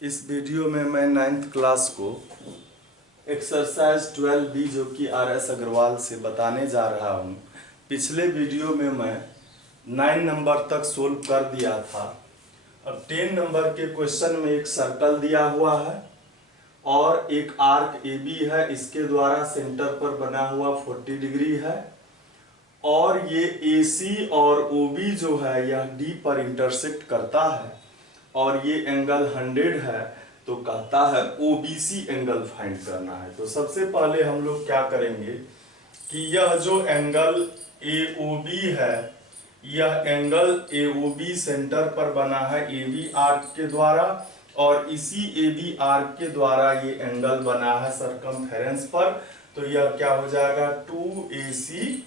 इस वीडियो में मैं 9th क्लास को एक्सरसाइज 12B जो कि RS अग्रवाल से बताने जा रहा हूँ। पिछले वीडियो में मैं 9 नंबर तक सोल्व कर दिया था। अब 10 नंबर के क्वेश्चन में एक सर्कल दिया हुआ है और एक आर्क AB है, इसके द्वारा सेंटर पर बना हुआ 40 डिग्री है और ये AC और OB जो है यह D पर इंटरसेक्ट करता है और ये एंगल 100 है, तो कहता है OBC एंगल फाइंड करना है। तो सबसे पहले हम लोग क्या करेंगे कि यह जो एंगल AOB है, यह एंगल AOB सेंटर पर बना है AB आर्क के द्वारा और इसी AB आर्क के द्वारा ये एंगल बना है सरकमफेरेंस पर। तो यह क्या हो जाएगा 2ACB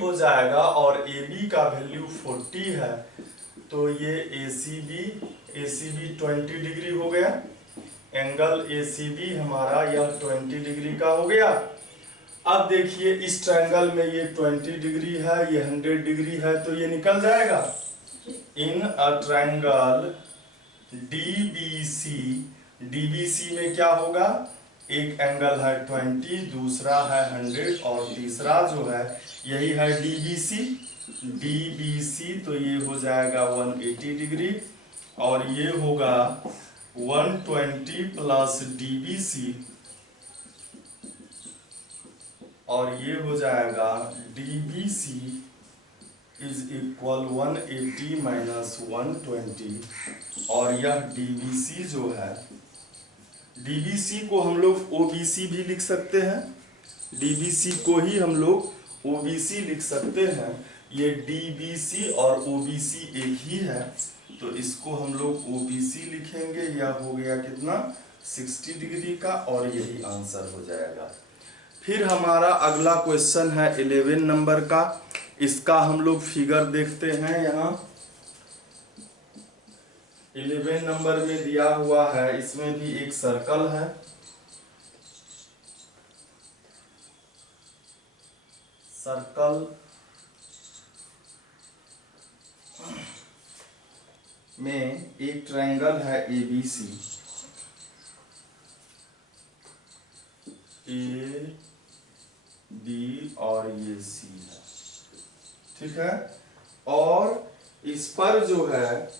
हो जाएगा और AB का वैल्यू 40 है, तो ये ACB 20 डिग्री हो गया। एंगल ACB हमारा यह 20 डिग्री का हो गया। अब देखिए इस ट्रायंगल में ये 20 डिग्री है, ये 100 डिग्री है, तो ये निकल जाएगा। इन अ ट्रायंगल DBC में क्या होगा, एक एंगल है 20, दूसरा है 100 और तीसरा जो है यही है DBC, तो ये हो जाएगा 180 डिग्री और ये होगा 120 प्लस DBC और ये हो जाएगा DBC इज इक्वल 180 माइनस 120 और यह DBC जो है, DBC को हम लोग OBC भी लिख सकते हैं, DBC को ही हम लोग OBC लिख सकते हैं। ये DBC और OBC एक ही है, तो इसको हम लोग OBC लिखेंगे। यह हो गया कितना 60 डिग्री का और यही आंसर हो जाएगा। फिर हमारा अगला क्वेश्चन है 11 नंबर का। इसका हम लोग फिगर देखते हैं। यहाँ 11 नंबर में दिया हुआ है, इसमें भी एक सर्कल है। सर्कल में एक ट्रायंगल है ABC, AD और ये C है, ठीक है। और इस पर जो है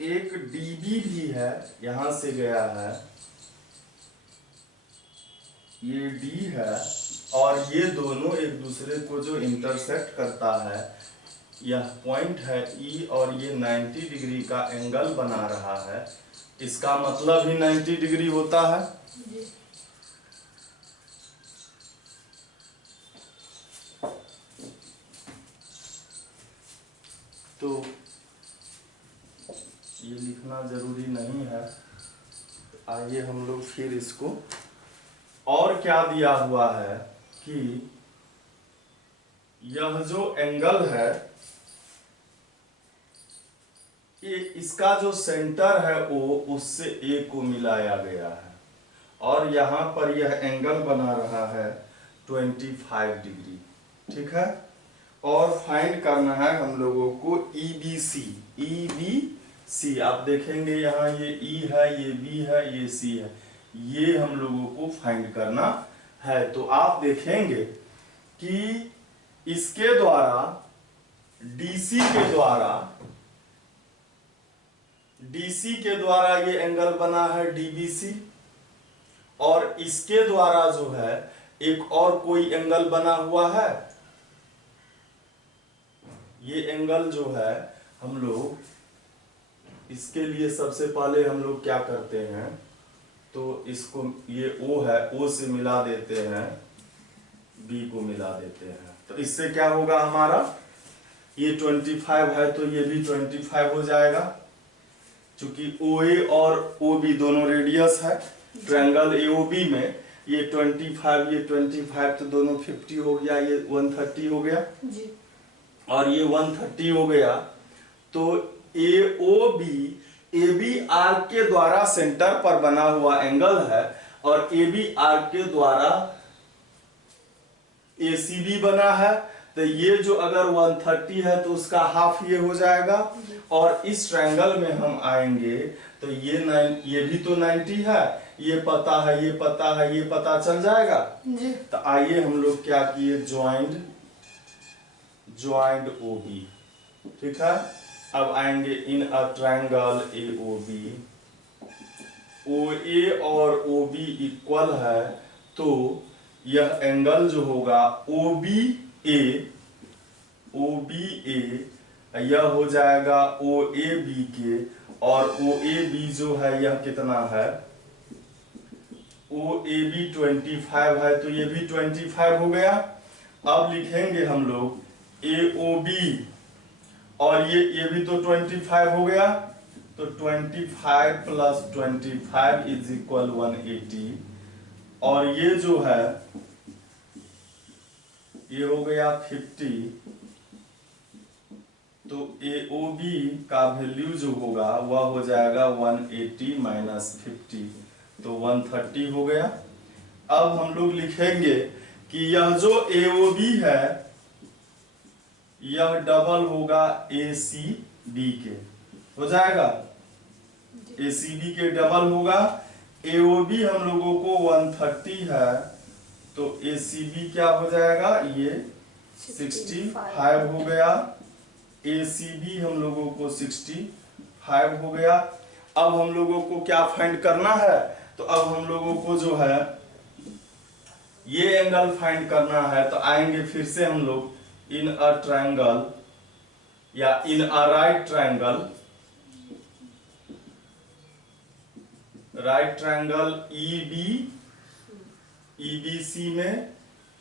एक DB भी है, यहां से गया है, ये D है और ये दोनों एक दूसरे को जो इंटरसेक्ट करता है, यह पॉइंट है E और ये 90 डिग्री का एंगल बना रहा है। इसका मतलब ही 90 डिग्री होता है। तो ये लिखना जरूरी नहीं है। आइए हम लोग फिर इसको, और क्या दिया हुआ है कि यह जो एंगल है, ये इसका जो सेंटर है O उससे A को मिलाया गया है और यहाँ पर यह एंगल बना रहा है 25 डिग्री, ठीक है। और फाइंड करना है हम लोगों को EBC। आप देखेंगे यहाँ ये E है, ये B है, ये C है, ये हम लोगों को फाइंड करना है। तो आप देखेंगे कि इसके द्वारा DC के द्वारा ये एंगल बना है DBC और इसके द्वारा जो है एक और कोई एंगल बना हुआ है। ये एंगल जो है हम लोग, इसके लिए सबसे पहले हम लोग क्या करते हैं, तो इसको ये O है, O से मिला देते हैं, B को मिला देते हैं, तो इससे क्या होगा हमारा, ये 25 है तो ये भी 25 हो जाएगा। चूंकि OA और OB दोनों रेडियस है ट्रायंगल AOB में, ये 25 तो दोनों 50 हो गया, ये 130 हो गया जी। और ये 130 हो गया, तो AOB AB आर्क के द्वारा सेंटर पर बना हुआ एंगल है और AB आर्क के द्वारा ACB बना है, तो ये जो अगर 130 है तो उसका हाफ ये हो जाएगा। और इस ट्रायंगल में हम आएंगे तो ये भी तो 90 है, ये पता है, ये पता है, ये पता चल जाएगा जी। तो आइए हम लोग क्या किए, ज्वाइंट ओ बी, ठीक है। अब आएंगे इन a triangle A O B, ओ ए और ओ बी इक्वल है, तो यह एंगल जो होगा ओ बी ए, यह हो जाएगा ओ ए बी के, और ओ ए बी जो है यह कितना है, ओ ए बी 25 है, तो ये भी 25 हो गया। अब लिखेंगे हम लोग ए ओ बी, और ये भी तो 25 हो गया, तो 25 प्लस 25 इज इक्वल 180, और ये जो है ये हो गया 50, तो ए ओ बी का वैल्यू जो होगा वह हो जाएगा 180 माइनस 50, तो 130 हो गया। अब हम लोग लिखेंगे कि यह जो ए ओ बी है यह डबल होगा ए सी बी के, हो जाएगा, ए सी बी के डबल होगा। ए ओ बी हम लोगों को 130 है, तो ए सी बी क्या हो जाएगा, ये 65 हो गया, ए सी बी हम लोगों को 65 हो गया। अब हम लोगों को क्या फाइंड करना है, तो अब हम लोगों को जो है ये एंगल फाइंड करना है, तो आएंगे फिर से हम लोग इन अ ट्रायंगल या इन अ राइट ट्रायंगल,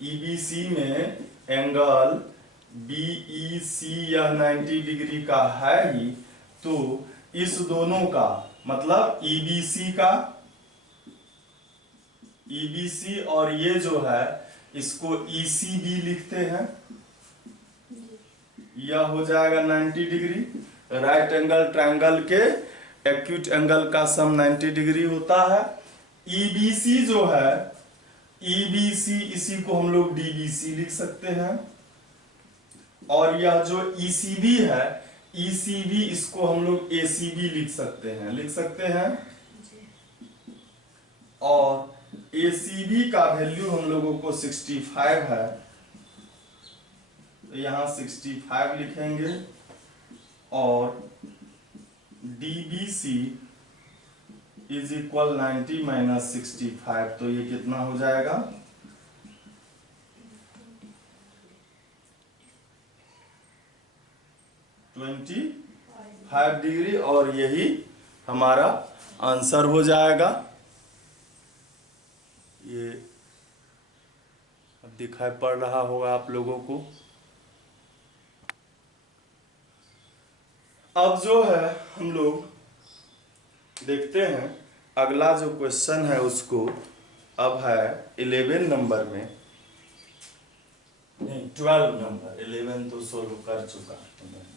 ईबीसी में एंगल बीईसी यह 90 डिग्री का है ही, तो इस दोनों का मतलब ईबीसी और ये जो है इसको ईसीबी लिखते हैं, यह हो जाएगा 90 डिग्री। राइट एंगल ट्रायंगल के एक्यूट एंगल का सम 90 डिग्री होता है। ईबीसी जो है, ईबीसी इसी को हम लोग डीबीसी लिख सकते हैं, और यह जो ईसीबी है, ईसीबी इसको हम लोग एसीबी लिख सकते हैं, और एसीबी का वैल्यू हम लोगों को 65 है, तो यहां 65 लिखेंगे, और डीबीसी इज इक्वल 90 माइनस 65, तो ये कितना हो जाएगा, 25 डिग्री, और यही हमारा आंसर हो जाएगा। ये अब दिखाई पड़ रहा होगा आप लोगों को। अब जो है हम लोग देखते हैं अगला जो क्वेश्चन है उसको, अब है 11 नंबर में, नहीं 12 नंबर, 11 तो सोल्व कर चुका हूं मैं।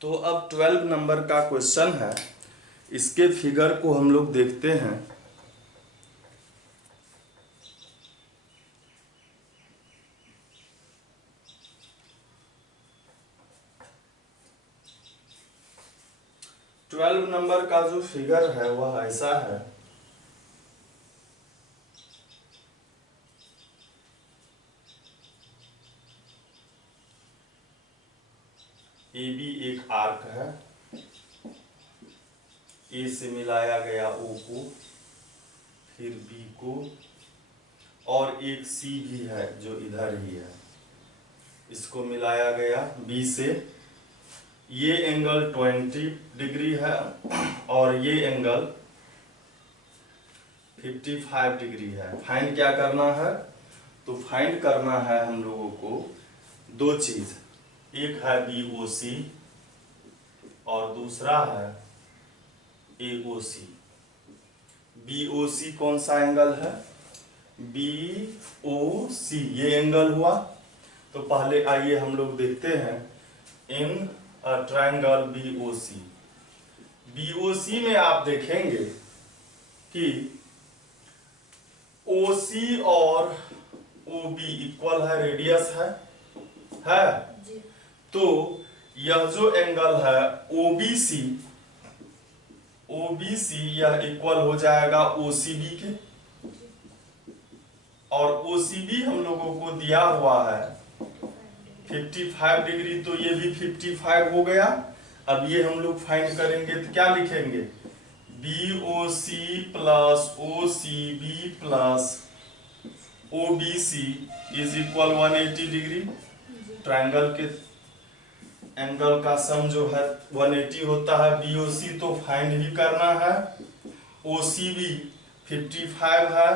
तो अब 12 नंबर का क्वेश्चन है, इसके फिगर को हम लोग देखते हैं। ट्वेल्व नंबर का जो फिगर है वह ऐसा है, ए बी एक आर्क है, ए से मिलाया गया ओ को, फिर बी को, और एक सी भी है जो इधर ही है, इसको मिलाया गया बी से। ये एंगल 20 डिग्री है और ये एंगल 55 डिग्री है। फाइंड क्या करना है? तो फाइंड करना है हम लोगों को दो चीज, एक है BOC और दूसरा है AOC। BOC कौन सा एंगल है? BOC ये एंगल हुआ। तो पहले आइए हम लोग देखते हैं इन ट्रायंगल BOC। BOC में आप देखेंगे कि OC और OB इक्वल है, रेडियस है जी। तो यह जो एंगल है OBC यह इक्वल हो जाएगा OCB के, और OCB हम लोगों को दिया हुआ है 55 डिग्री, तो ये भी 55 हो गया। अब ये हम लोग फाइंड करेंगे तो क्या लिखेंगे? BOC plus OCB plus OBC is equal 180 degree. Triangle के एंगल का सम जो है 180 होता है। BOC तो फाइंड ही करना है, OCB 55 है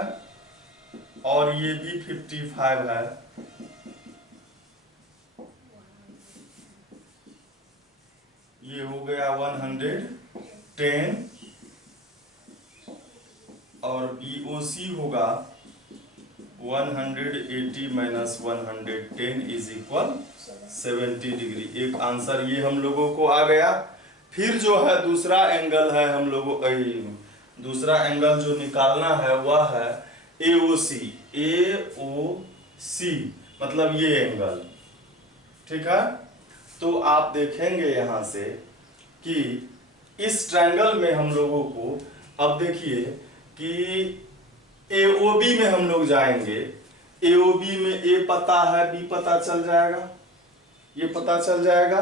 और ये भी 55 है। ये हो गया 110 और BOC होगा 180 माइनस 110 इज इक्वल 70 डिग्री। एक आंसर ये हम लोगों को आ गया। फिर जो है दूसरा एंगल है, हम लोगों दूसरा एंगल जो निकालना है वह है AOC। मतलब ये एंगल, ठीक है। तो आप देखेंगे यहां से कि इस ट्रायंगल में हम लोगों को, अब देखिए कि AOB में हम लोग जाएंगे। AOB में A पता है, B पता चल जाएगा, ये पता चल जाएगा,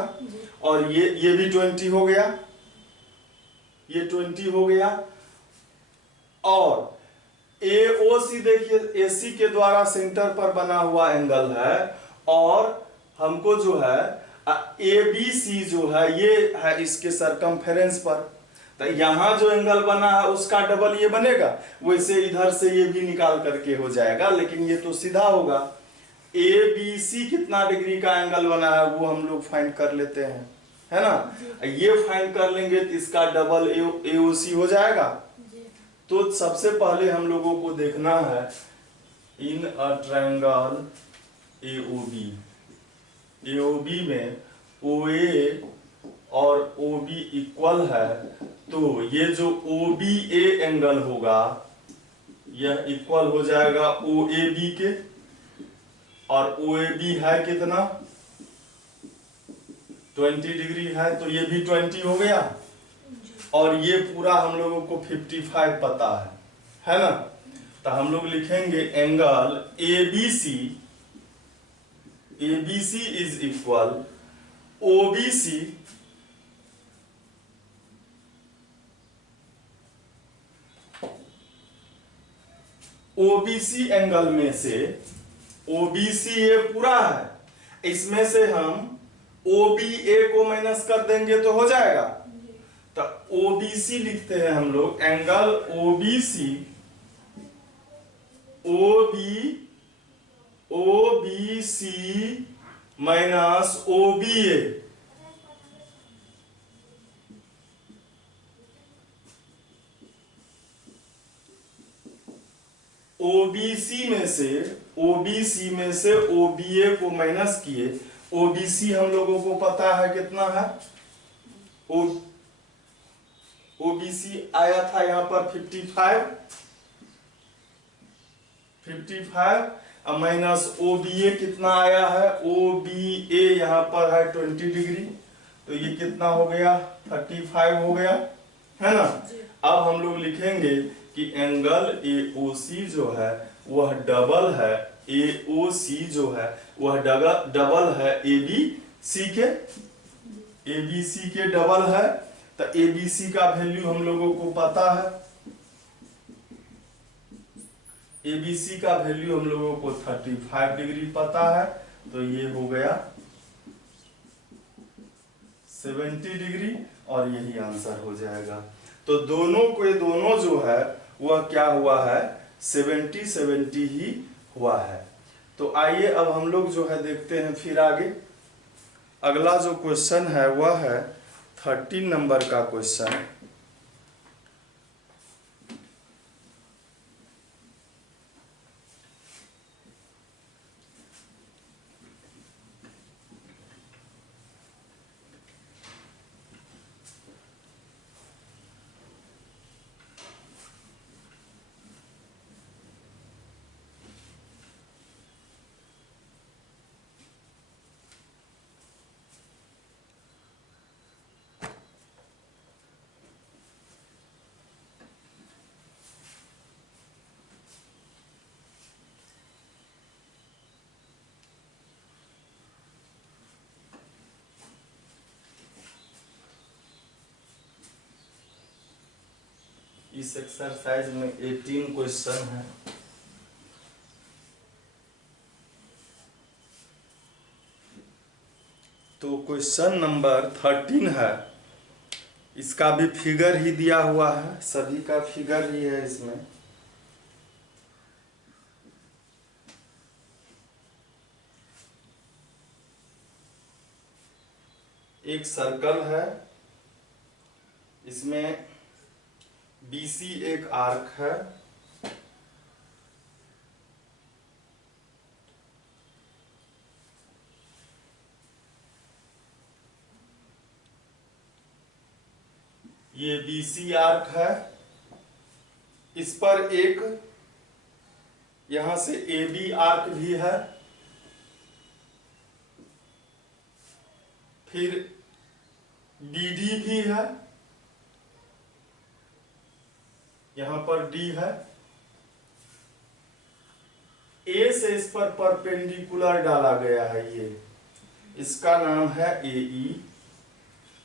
और ये भी 20 हो गया, ये 20 हो गया। और AOC देखिए AC के द्वारा सेंटर पर बना हुआ एंगल है, और हमको जो है ABC जो है ये है इसके सरकमफेरेंस पर। तो यहाँ जो एंगल बना है उसका डबल ये बनेगा, वैसे इधर से ये भी निकाल करके हो जाएगा, लेकिन ये तो सीधा होगा। ABC कितना डिग्री का एंगल बना है वो हम लोग फाइंड कर लेते हैं, है ना। ये फाइंड कर लेंगे तो इसका डबल AOC हो जाएगा। तो सबसे पहले हम लोगों को देखना है इन अ ट्रायंगल AOB में OA और OB इक्वल है, तो ये जो OBA एंगल होगा यह इक्वल हो जाएगा OAB के, और OAB है कितना? 20 डिग्री है, तो ये भी 20 हो गया, और ये पूरा हम लोगों को 55 पता है ना। तो हम लोग लिखेंगे angle ABC is equal OBC angle में से OBC ये पूरा है, इसमें से हम OBA को माइनस कर देंगे तो हो जाएगा। तो OBC लिखते हैं हम लोग, angle OBC minus OBA। OBC में से OBA को माइनस किए। OBC हम लोगों को पता है कितना है, OBC आया था यहाँ पर 55 माइनस OBA कितना आया है, OBA यहाँ पर है 20 डिग्री, तो ये कितना हो गया? 35 हो गया, है ना। अब हम लोग लिखेंगे कि एंगल AOC जो है वह डबल है, AOC जो है वह डबल है ABC के, ABC के डबल है, तो ABC का वैल्यू हम लोगों को पता है। ABC का वैल्यू हम लोगों को 35 डिग्री पता है, तो ये हो गया 70 डिग्री और यही आंसर हो जाएगा। तो दोनों जो है वह क्या हुआ है, 70-70 ही हुआ है। तो आइए अब हम लोग जो है देखते हैं फिर आगे। अगला जो क्वेश्चन है वह है 13 नंबर का क्वेश्चन। इस एक्सरसाइज में 18 क्वेश्चन है। तो क्वेश्चन नंबर 13 है, इसका भी फिगर ही दिया हुआ है, सभी का फिगर ही है इसमें। एक सर्कल है, इसमें BC एक आर्क है, ये BC आर्क है, इस पर एक यहां से AB आर्क भी है, फिर BD भी है, यहां पर D है, A से इस पर परपेंडिकुलर डाला गया है, ये इसका नाम है AE,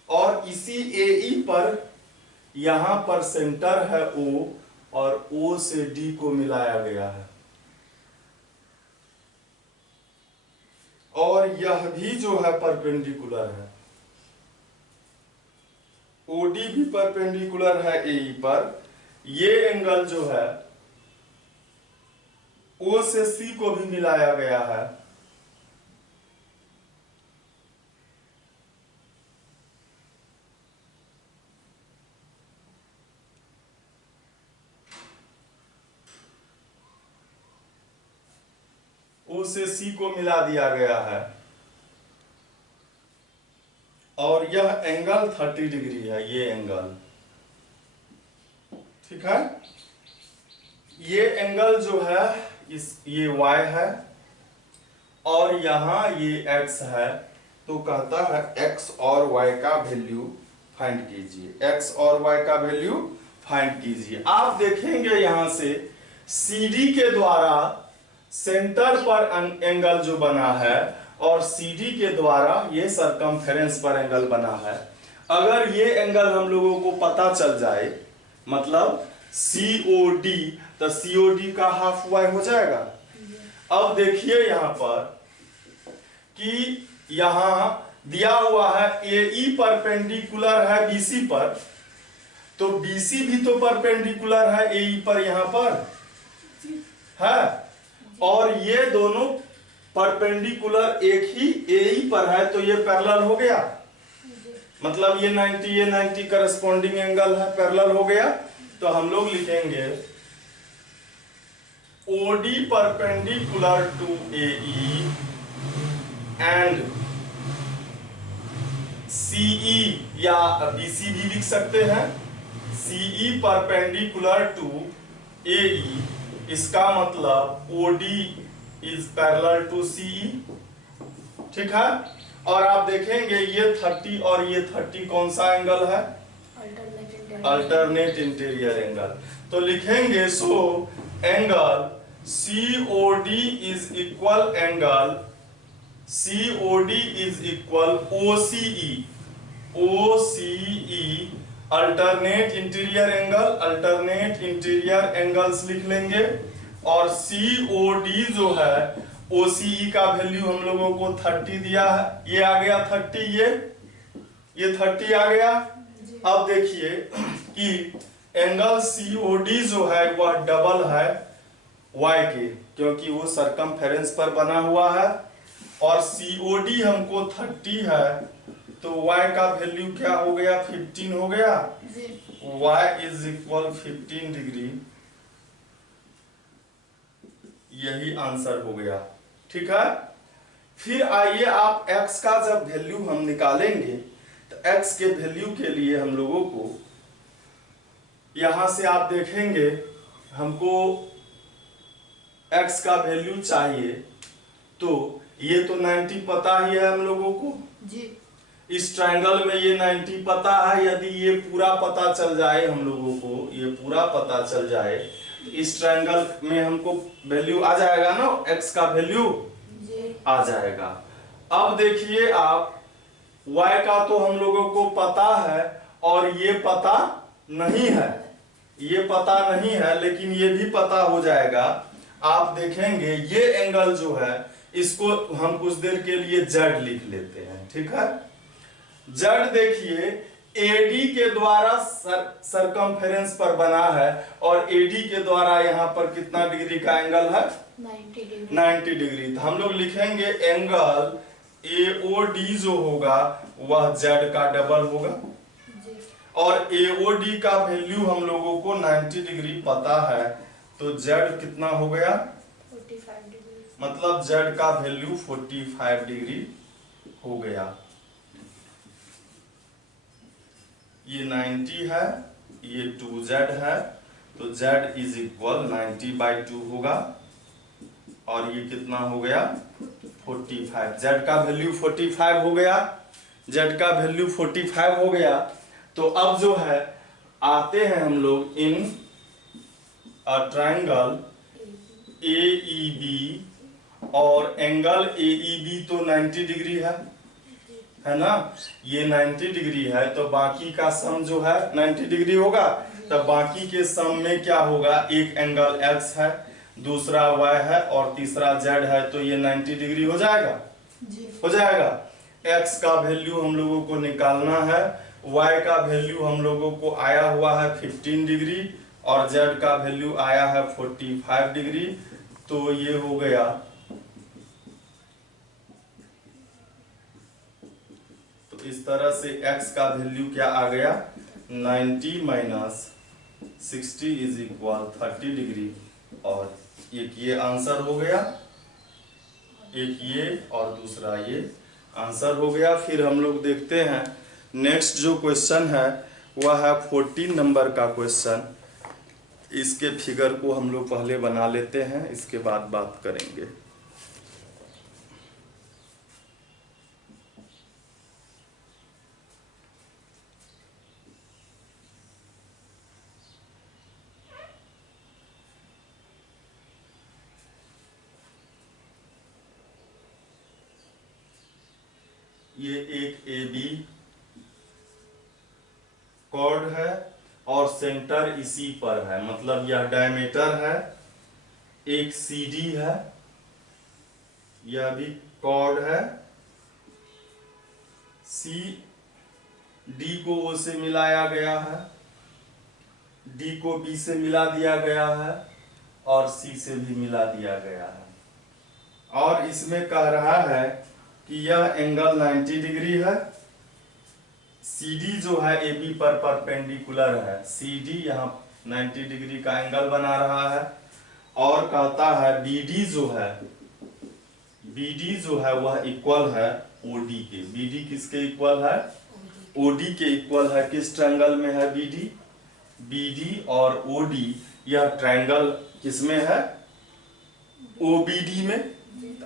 और इसी AE पर यहां पर सेंटर है O, और O से D को मिलाया गया है, और यह भी जो है परपेंडिकुलर है, OD भी परपेंडिकुलर है AE पर। ये एंगल जो है O से C को भी मिलाया गया है, O से C को मिला दिया गया है, और यह एंगल 30 डिग्री है, ये एंगल, ठीक है। ये एंगल जो है ये Y है, और यहां ये X है, तो कहता है X और Y का वैल्यू फाइंड कीजिए, X और Y का वैल्यू फाइंड कीजिए। आप देखेंगे यहां से CD के द्वारा सेंटर पर एंगल जो बना है, और CD के द्वारा ये सरकमफेरेंस पर एंगल बना है। अगर ये एंगल हम लोगों को पता चल जाए, मतलब COD, तो COD का हाफ Y हो जाएगा। अब देखिए यहां पर कि यहां दिया हुआ है AE परपेंडिकुलर है BC पर, तो BC भी तो परपेंडिकुलर है AE पर, यहां पर है, और ये दोनों परपेंडिकुलर एक ही AE पर है, तो ये पैरेलल हो गया, मतलब ये 90 करस्पॉन्डिंग एंगल है, पैरेलल हो गया। तो हम लोग लिखेंगे OD perpendicular to AE and CE, या BC भी लिख सकते हैं, CE परपेंडिकुलर टू AE, इसका मतलब OD is parallel to CE, ठीक है। और आप देखेंगे ये 30 और ये 30 कौन सा एंगल है, अल्टरनेट इंटीरियर एंगल। तो लिखेंगे so angle COD is equal angle COD is equal OCE, O C E alternate interior angles लिख लेंगे। और COD जो है OCE का वैल्यू हम लोगों को 30 दिया है, ये आ गया 30, ये 30 आ गया। अब देखिए कि एंगल COD जो है वह डबल है Y के, क्योंकि वो सरकमफेरेंस पर बना हुआ है। और COD हमको 30 है, तो Y का वैल्यू क्या हो गया, 15 हो गया। Y इज इक्वल 15 डिग्री, यही आंसर हो गया। ठीक है, फिर आइए आप x का जब वैल्यू हम निकालेंगे तो x के वैल्यू के लिए हम लोगों को यहां से आप देखेंगे हमको x का वैल्यू चाहिए, तो ये तो 90 पता ही है हम लोगों को जी। इस ट्रायंगल में ये 90 पता है। यदि ये पूरा पता चल जाए हम लोगों को, ये पूरा पता चल जाए तो इस ट्रायंगल में हमको वैल्यू आ जाएगा ना, x का वैल्यू आ जाएगा। अब देखिए आप y का तो हम लोगों को पता है और ये पता नहीं है, ये पता नहीं है, लेकिन ये भी पता हो जाएगा। आप देखेंगे ये एंगल जो है इसको हम कुछ देर के लिए z लिख लेते हैं। ठीक है, z देखिए AD के द्वारा सरकमफेरेंस पर बना है और AD के द्वारा यहाँ पर कितना डिग्री का एंगल है, 90 डिग्री। तो हम लोग लिखेंगे एंगल AOD जो होगा वह z का डबल होगा और AOD का वैल्यू हम लोगों को 90 डिग्री पता है, तो z कितना हो गया, 45 डिग्री, मतलब z का वैल्यू 45 डिग्री हो गया। ये 90 है, ये 2z है, तो z इज इक्वल 90/2 होगा और ये कितना हो गया 45। z का वैल्यू 45 हो गया, z का वैल्यू 45 हो गया। तो अब जो है आते हैं हम लोग इन अ ट्रायंगल AEB, और एंगल AEB तो 90 डिग्री है ना, ये 90 डिग्री है, तो बाकी का सम जो है 90 डिग्री होगा। तब बाकी के सम में क्या होगा, एक एंगल x है, दूसरा y है और तीसरा z है, तो ये 90 डिग्री हो जाएगा हो जाएगा। x का वैल्यू हम लोगों को निकालना है, y का वैल्यू हम लोगों को आया हुआ है 15 डिग्री और z का वैल्यू आया है 45 डिग्री। तो ये हो गया, तो इस तरह से x का वैल्यू क्या आ गया, 90 माइनस 60 इज इक्वल 30 डिग्री। और एक ये आंसर हो गया, एक ये और दूसरा ये आंसर हो गया। फिर हम लोग देखते हैं नेक्स्ट जो क्वेश्चन है वह है 14 नंबर का क्वेश्चन। इसके फिगर को हम लोग पहले बना लेते हैं, इसके बाद बात करेंगे। ये एक AB कॉर्ड है और सेंटर इसी पर है, मतलब यह डायमीटर है। एक CD है, यह भी कॉर्ड है। D को O से मिलाया गया है, D को B से मिला दिया गया है और C से भी मिला दिया गया है। और इसमें कह रहा है कि यह एंगल 90 डिग्री है। CD जो है AB पर परपेंडिकुलर है, CD यहाँ 90 डिग्री का एंगल बना रहा है। और कहता है BD जो है वह इक्वल है OD के। BD किसके इक्वल है, OD के इक्वल है। किस ट्रायंगल में है BD, BD और OD यह ट्रायंगल किसमें है, OBD में।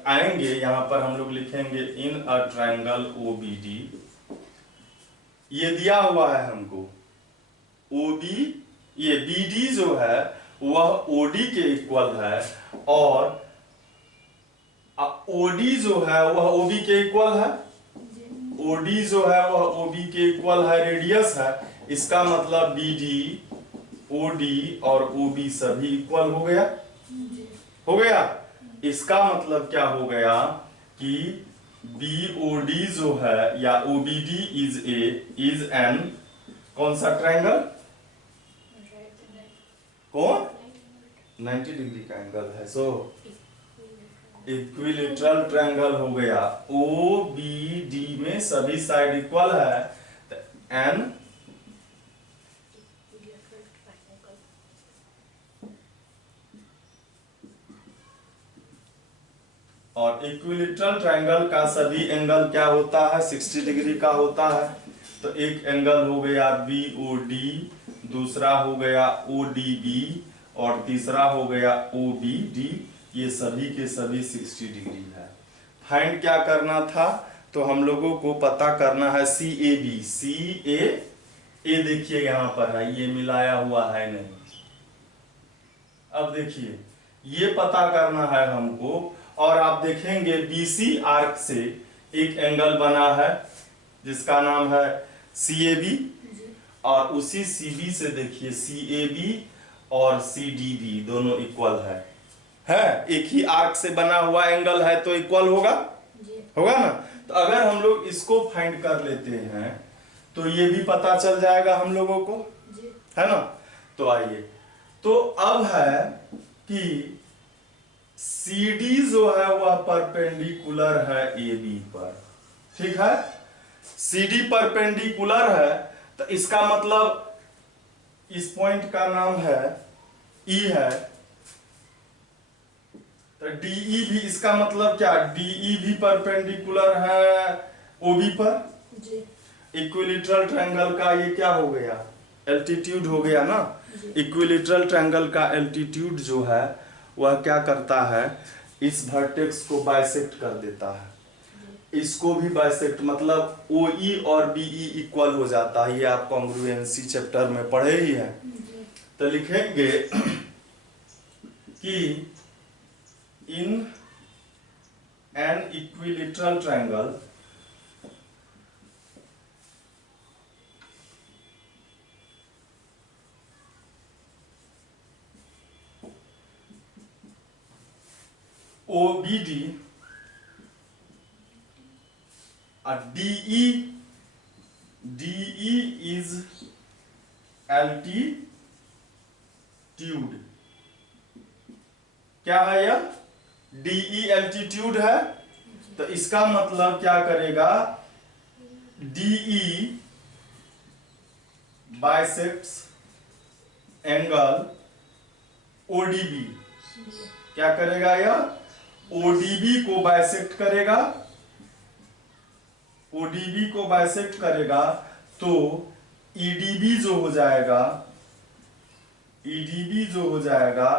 आएंगे यहाँ पर हम लोग लिखेंगे इन अ ट्रायंगल OBD। ये दिया हुआ है हमको OB, ये BD जो है वह OD के इक्वल है और OD जो है वह OB के इक्वल है, OD जो है वह OB के इक्वल है, रेडियस है, इसका मतलब BD, OD और OB सभी इक्वल हो गया। हो गया। इसका मतलब क्या हो गया कि BOD जो है या OBD इज एन कौन सा ट्रायंगल? कौन? 90 डिग्री का एंगल है, सो इक्विलेटरल ट्रायंगल हो गया। OBD में सभी साइड इक्वल है, तो एन और इक्विलेटरल ट्रायंगल का सभी एंगल क्या होता है? 60 डिग्री का होता है। तो एक एंगल हो गया BOD, दूसरा हो गया ODB और तीसरा हो गया OBD। ये सभी के सभी 60 डिग्री है। फाइंड क्या करना था? तो हम लोगों को पता करना है CAB। CA देखिए यहां पर है, ये मिलाया हुआ है नहीं। अब देखिए ये पता करना है हमको, और आप देखेंगे BC आर्क से एक एंगल बना है जिसका नाम है CAB, और उसी CB से देखिए CAB और CDB दोनों इक्वल है। एक ही आर्क से बना हुआ एंगल है तो इक्वल होगा, होगा ना। तो अगर हम लोग इसको फाइंड कर लेते हैं तो ये भी पता चल जाएगा हम लोगों को, है ना। तो आइए, तो अब है कि CD जो है वह परपेंडिकुलर है AB पर, ठीक है। CD परपेंडिकुलर है तो इसका मतलब इस पॉइंट का नाम है E है, तो DE भी, इसका मतलब क्या? DE भी परपेंडिकुलर है OB पर। इक्विलेटरल ट्रायंगल का ये क्या हो गया? एल्टीट्यूड हो गया ना। इक्विलेटरल ट्रायंगल का एल्टीट्यूड जो है वह क्या करता है? इस वर्टेक्स को बाइसेक्ट कर देता है, इसको भी बाइसेक्ट, मतलब OE और BE इक्वल हो जाता है। ये आप कॉन्ग्रुएंसी चैप्टर में पढ़े ही हैं। तो लिखेंगे कि in an equilateral triangle OBD DE is altitude। क्या है यह? DE एल्टीट्यूड है, तो इसका मतलब क्या करेगा? DE bisects angle ODB। क्या करेगा यह? ODB को बाइसेक्ट करेगा। ODB को बाइसेक्ट करेगा तो EDB जो हो जाएगा, EDB जो हो जाएगा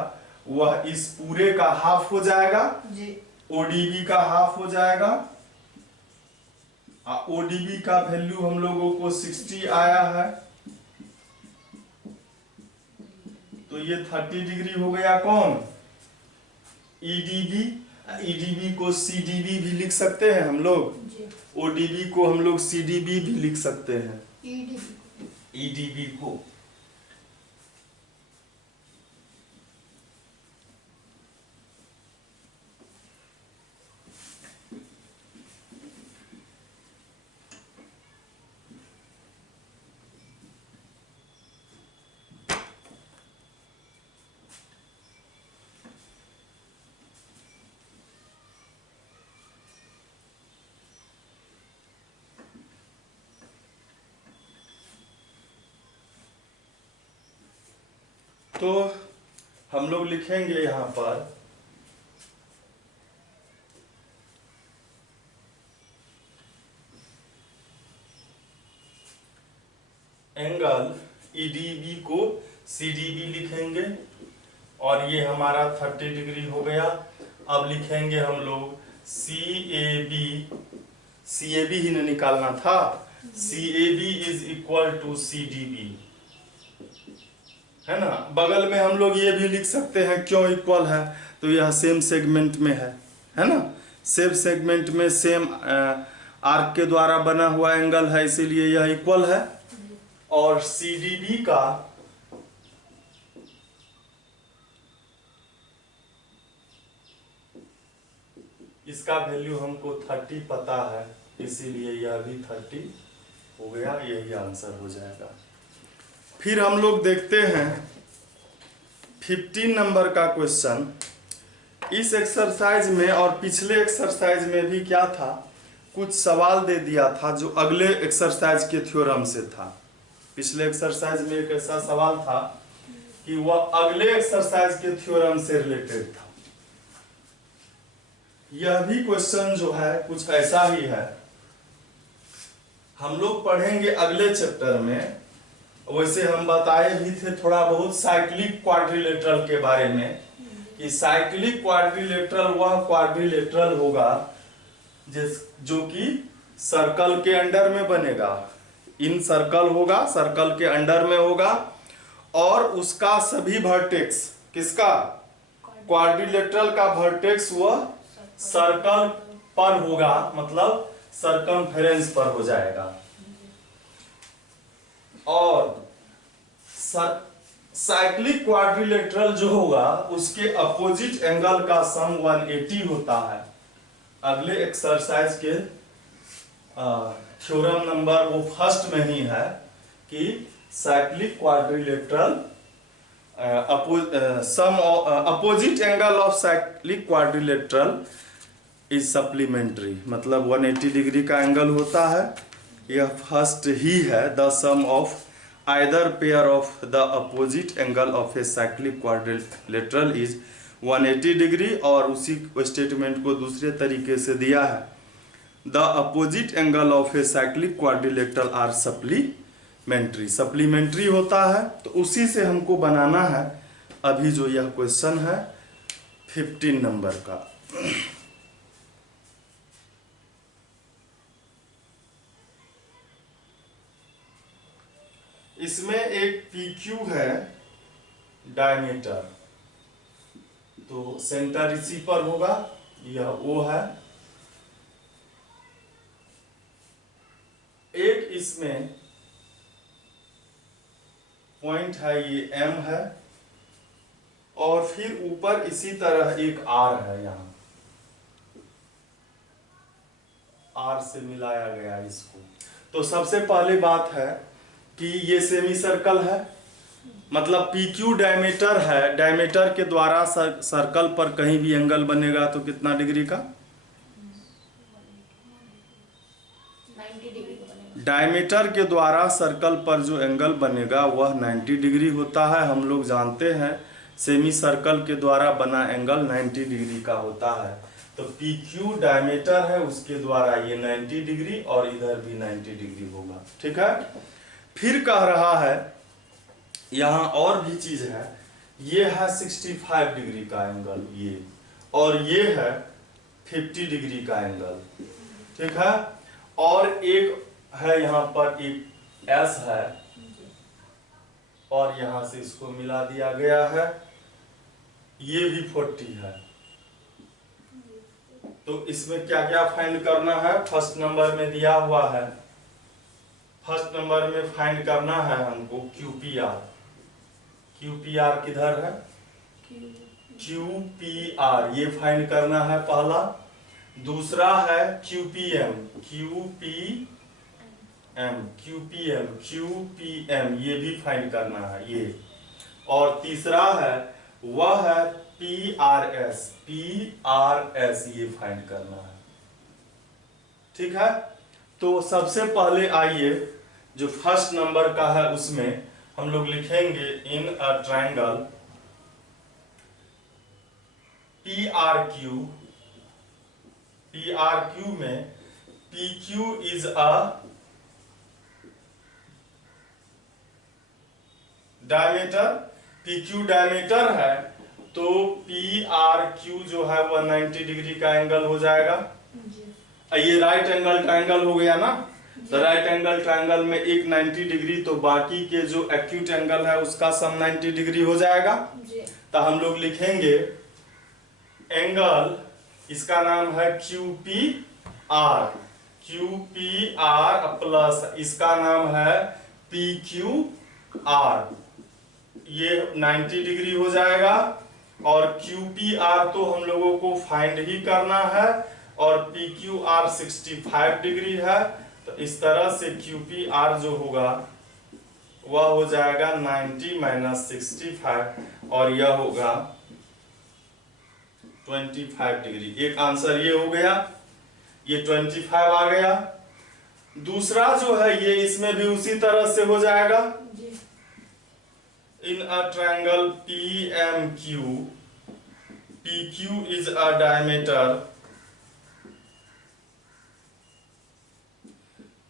वह इस पूरे का हाफ हो जाएगा जी। ODB का हाफ हो जाएगा। ODB का वैल्यू हम लोगों को 60 आया है, तो ये 30 डिग्री हो गया। कौन? EDB। EDB को CDB भी लिख सकते हैं हम लोग, ODB को हम लोग CDB भी लिख सकते हैं, EDB को। तो हम लोग लिखेंगे यहां पर एंगल EDB को CDB लिखेंगे, और ये हमारा 30 डिग्री हो गया। अब लिखेंगे हम लोग CAB ही न निकालना था, CAB is equal to CDB, है ना। बगल में हम लोग ये भी लिख सकते हैं, क्यों इक्वल है? तो यह सेम सेगमेंट में है ना। सेम सेगमेंट में सेम आर्क के द्वारा बना हुआ एंगल है, इसीलिए यह इक्वल है। और CDB का इसका वैल्यू हमको 30 पता है, इसीलिए यह भी 30 हो गया, यही आंसर हो जाएगा। फिर हम लोग देखते हैं 15 नंबर का क्वेश्चन। इस एक्सरसाइज में और पिछले एक्सरसाइज में भी क्या था, कुछ सवाल दे दिया था जो अगले एक्सरसाइज के थ्योरम से था। पिछले एक्सरसाइज में एक ऐसा सवाल था कि वह अगले एक्सरसाइज के थ्योरम से रिलेटेड था। यह भी क्वेश्चन जो है कुछ ऐसा ही है। हम लोग पढ़ेंगे अगले चैप्टर में। वैसे हम बताए भी थे थोड़ा बहुत साइक्लिक क्वाड्रिलेटरल के बारे में, कि साइक्लिक क्वाड्रिलेटरल वह क्वाड्रिलेटरल होगा जो कि सर्कल के अंडर में बनेगा। इन सर्कल होगा, सर्कल के अंडर में होगा, और उसका सभी वर्टेक्स, किसका, क्वाड्रिलेटरल का वर्टेक्स वह सर्कल पर होगा, मतलब सर्कमफेरेंस पर हो जाएगा। और साइक्लिक क्वाड्रिलेटरल जो होगा उसके अपोजिट एंगल का सम 180 होता है। अगले एक्सरसाइज के थ्योरम नंबर वो फर्स्ट में ही है कि cyclic quadrilateral sum opposite angle of cyclic quadrilateral is supplementary, मतलब 180 डिग्री का एंगल होता है। यह फर्स्ट ही है, the sum of either pair of the opposite angle of a cyclic quadrilateral is 180 degree. और उसी स्टेटमेंट को दूसरे तरीके से दिया है, the opposite angle of a cyclic quadrilateral are supplementary. Supplementary होता है, तो उसी से हमको बनाना है अभी जो यह क्वेश्चन है 15 नंबर का। इसमें एक PQ है डायमीटर, तो सेंटर इसी पर होगा, यह O है। एक इसमें पॉइंट है, ये M है, और फिर ऊपर इसी तरह एक R है, यहां R से मिलाया गया इसको। तो सबसे पहले बात है कि ये सेमी सर्कल है, मतलब PQ डायमीटर है। डायमीटर के द्वारा सर्कल पर कहीं भी एंगल बनेगा तो कितना डिग्री का, 90 डिग्री का बनेगा। डायमीटर के द्वारा सर्कल पर जो एंगल बनेगा वह 90 डिग्री होता है। हम लोग जानते हैं सेमी सर्कल के द्वारा बना एंगल 90 डिग्री का होता है। तो PQ डायमीटर है, उसके द्वारा ये 90 डिग्री और इधर भी 90 डिग्री होगा, ठीक है। फिर कह रहा है यहाँ और भी चीज है, ये है 65 डिग्री का एंगल ये, और ये है 50 डिग्री का एंगल, ठीक है। और एक है यहाँ पर एक S है, और यहाँ से इसको मिला दिया गया है, ये भी 40 है। तो इसमें क्या क्या फाइंड करना है, फर्स्ट नंबर में दिया हुआ है। फर्स्ट नंबर में फाइंड करना है हमको QPR। QPR किधर है, QPR ये फाइंड करना है पहला। दूसरा है QPM, QPM ये भी फाइंड करना है ये। और तीसरा है वह है PRS ये फाइंड करना है, ठीक है। तो सबसे पहले आइए जो फर्स्ट नंबर का है उसमें हम लोग लिखेंगे इन अ ट्रायंगल PRQ में PQ is a diameter, PQ diameter है, तो PRQ जो है वह 90 डिग्री का एंगल हो जाएगा। ये राइट एंगल ट्रायंगल हो गया ना, तो राइट एंगल ट्रायंगल में एक 90 डिग्री, तो बाकी के जो एक्यूट एंगल है उसका सम 90 डिग्री हो जाएगा। तो हम लोग लिखेंगे एंगल, इसका नाम है QPR। Q P R plus इसका नाम है पी क्यू आर, ये 90 डिग्री हो जाएगा। और क्यू पी आर तो हम लोगों को फाइंड ही करना है, और पी क्यू आर 65 डिग्री है। तो इस तरह से क्यू पी आर जो होगा वह हो जाएगा 90 माइनस 65, और यह होगा 25 डिग्री। एक आंसर ये हो गया, ये 25 आ गया। दूसरा जो है ये इसमें भी उसी तरह से हो जाएगा। In a triangle P M Q, P Q is a diameter,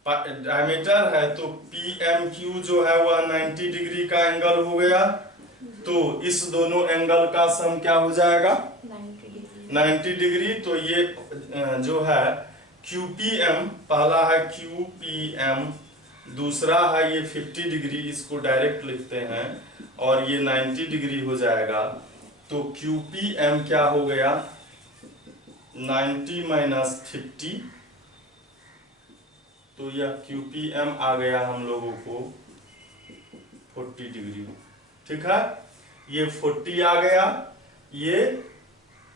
diameter है तो पी एम क्यू जो है वह 90 डिग्री का एंगल हो गया। तो इस दोनों एंगल का सम क्या हो जाएगा 90 डिग्री। तो ये जो है QPM, पहला है QPM, दूसरा है ये 50 डिग्री, इसको डायरेक्ट लिखते हैं, और ये 90 डिग्री हो जाएगा। तो QPM क्या हो गया 90 माइनस 50, तो यह QPM आ गया हम लोगों को 40 डिग्री। ठीक है, ये 40 आ गया, ये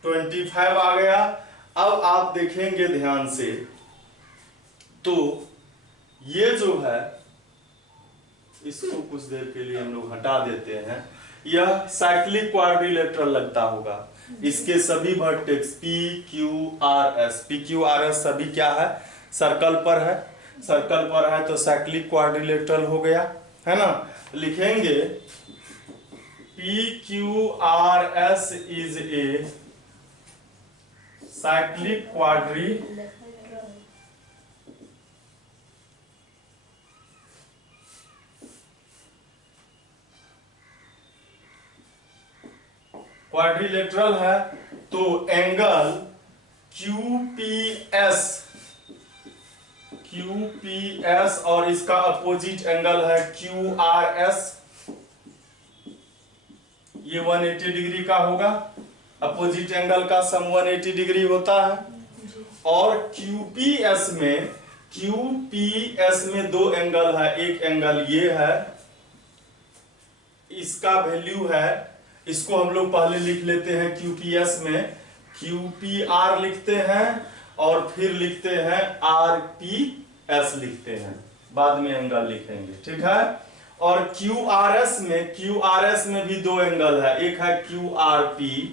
25 आ गया। अब आप देखेंगे ध्यान से, तो ये जो है इसको कुछ देर के लिए हम लोग हटा देते हैं। यह साइक्लिक क्वाड्रिलेटरल लगता होगा। इसके सभी vertex P Q R S, P Q R S सभी क्या है सर्कल पर है, सर्कल पर है तो साइक्लिक क्वाड्रिलेटरल हो गया, है ना। लिखेंगे P Q R S is a cyclic quadrilateral है। तो एंगल QPS और इसका अपोजिट एंगल है QRS, ये 180 डिग्री का होगा। अपोजिट एंगल का सम 180 डिग्री होता है। और QPS में दो एंगल है, एक एंगल ये है, इसका वैल्यू है, इसको हम लोग पहले लिख लेते हैं QPS में QPR लिखते हैं, और फिर लिखते हैं RPS लिखते हैं, बाद में एंगल लिखेंगे, ठीक है। और QRS में भी दो एंगल है, एक है QRP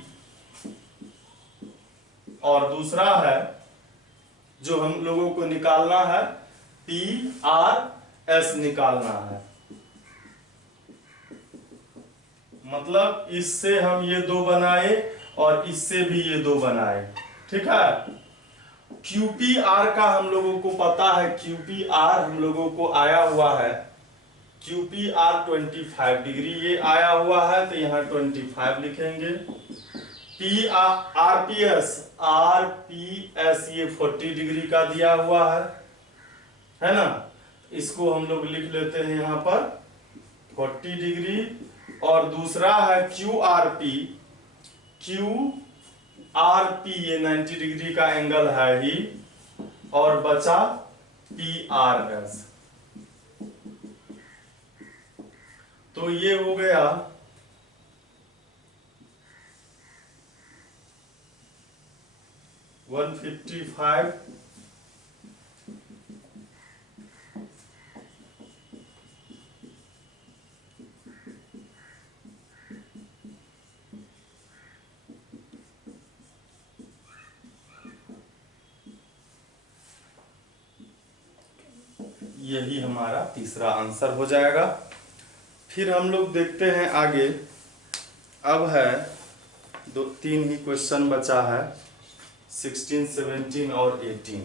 और दूसरा है जो हम लोगों को निकालना है PRS निकालना है। मतलब इससे हम ये दो बनाए और इससे भी ये दो बनाए, ठीक है। QPR का हम लोगों को पता है, QPR हम लोगों को आया हुआ है, QPR 25 डिग्री ये आया हुआ है, तो यहाँ 25 लिखेंगे। RPS ये 40 डिग्री का दिया हुआ है ना, इसको हम लोग लिख लेते हैं यहाँ पर 40 डिग्री। और दूसरा है QRP ये 90 डिग्री का एंगल है ही, और बचा PRS। तो ये हो गया 155 यही हमारा तीसरा आंसर हो जाएगा। फिर हम लोग देखते हैं आगे। अब है तीन ही क्वेश्चन बचा है, 16, 17 और 18।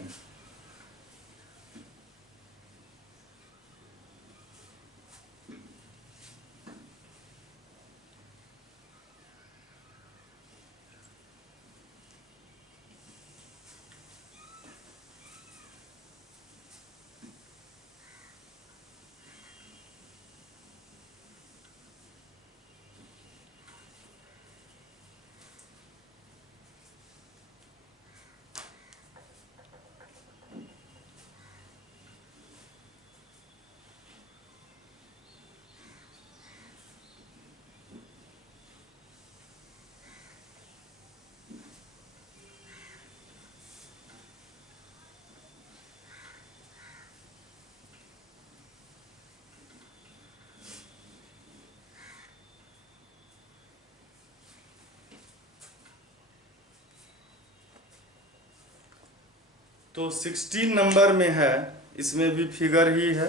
तो 16 नंबर में है, इसमें भी फिगर ही है।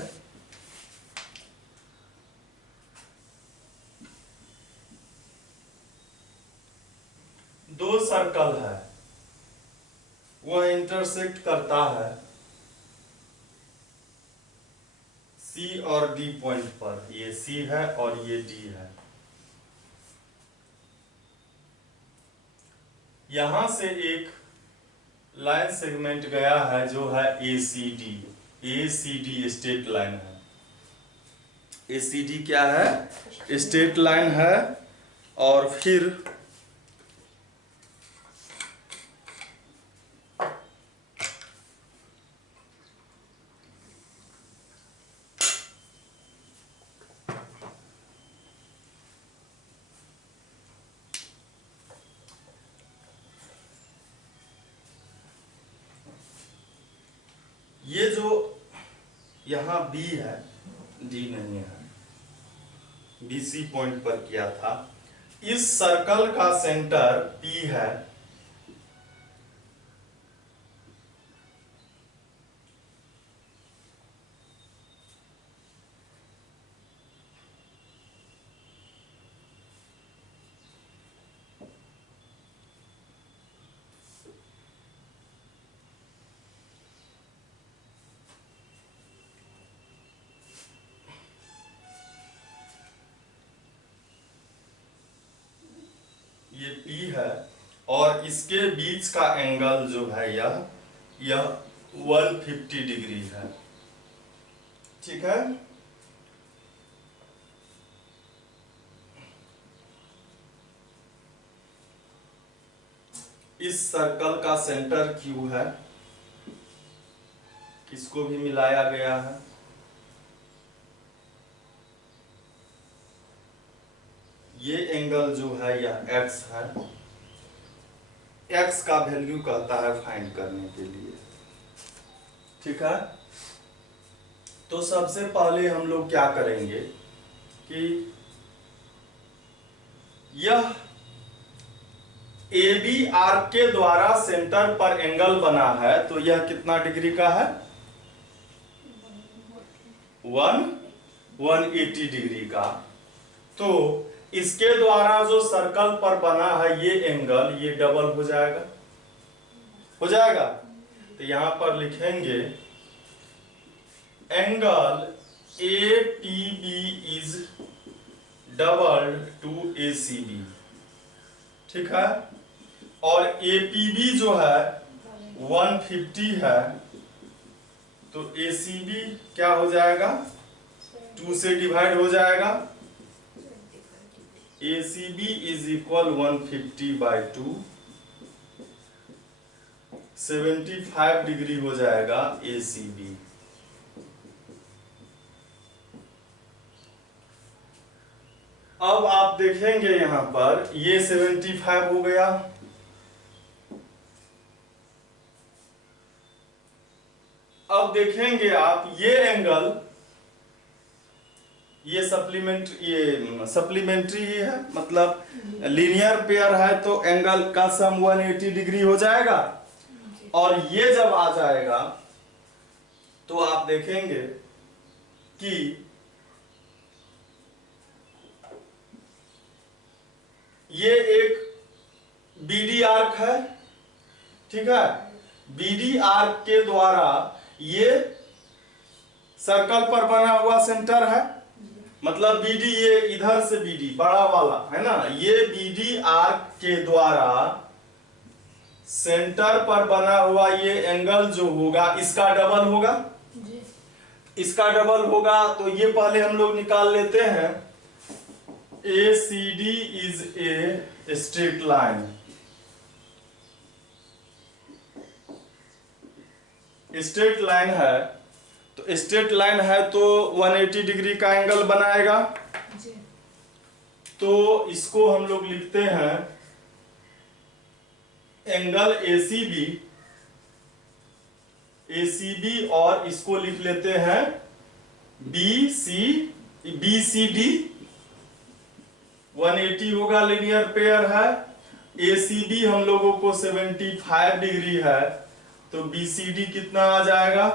दो सर्कल है, वह इंटरसेक्ट करता है सी और डी पॉइंट पर। ये सी है और ये डी है। यहां से एक लाइन सेगमेंट गया है जो है ACD। ACD स्ट्रेट लाइन है। ACD क्या है? स्ट्रेट लाइन है। और फिर ये जो यहाँ B है, D नहीं है, BC पॉइंट पर किया था। इस सर्कल का सेंटर P है। ये P है और इसके बीच का एंगल जो है यह 150 डिग्री है। ठीक है। इस सर्कल का सेंटर Q है, इसको भी मिलाया गया है। ये एंगल जो है यह x है। x का वैल्यू कहता है फाइंड करने के लिए। ठीक है। तो सबसे पहले हम लोग क्या करेंगे कि यह AB आर्क के द्वारा सेंटर पर एंगल बना है, तो यह कितना डिग्री का है? 180 डिग्री का। तो इसके द्वारा जो सर्कल पर बना है ये एंगल, ये डबल हो जाएगा। हो जाएगा। तो यहां पर लिखेंगे angle APB is double two ACB। ठीक है। और APB जो है 150 है, तो ACB क्या हो जाएगा? 2 से डिवाइड हो जाएगा। ACB इज इक्वल 150/2, 75 डिग्री हो जाएगा ACB। अब आप देखेंगे यहां पर ये 75 हो गया। अब देखेंगे आप ये एंगल, ये सप्लीमेंट्री ही है, मतलब लीनियर पेयर है, तो एंगल का सम 180 डिग्री हो जाएगा। और ये जब आ जाएगा तो आप देखेंगे कि ये एक BD आर्क है। ठीक है। BD आर्क के द्वारा ये सर्कल पर बना हुआ सेंटर है, मतलब BD, ये इधर से BD बड़ा वाला है ना, ये BD आर्क के द्वारा सेंटर पर बना हुआ ये एंगल जो होगा इसका डबल होगा। इसका डबल होगा तो ये पहले हम लोग निकाल लेते हैं। ACD is a straight line. Straight line है, तो स्ट्रेट लाइन है तो 180 डिग्री का एंगल बनाएगा। तो इसको हम लोग लिखते हैं एंगल ACB, और इसको लिख लेते हैं BCD। 180 होगा, लीनियर पेयर है। ACB हम लोगों को 75 डिग्री है, तो BCD कितना आ जाएगा?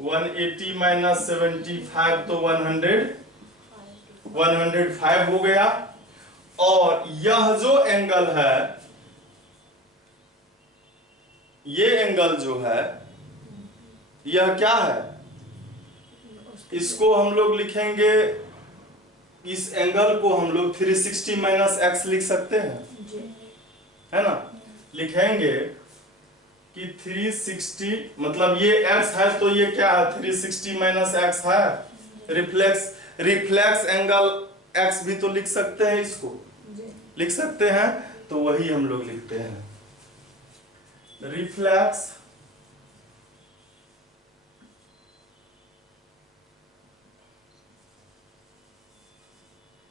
180 माइनस 75 तो 105 हो गया। और यह जो एंगल है, ये एंगल जो है, यह क्या है? इसको हम लोग लिखेंगे, इस एंगल को हम लोग 360 माइनस एक्स लिख सकते हैं, है ना? लिखेंगे कि 360 मतलब ये x है तो ये क्या है? 360 माइनस एक्स है। रिफ्लेक्स एंगल x भी तो लिख सकते हैं, इसको लिख सकते हैं, तो वही हम लोग लिखते हैं। Reflex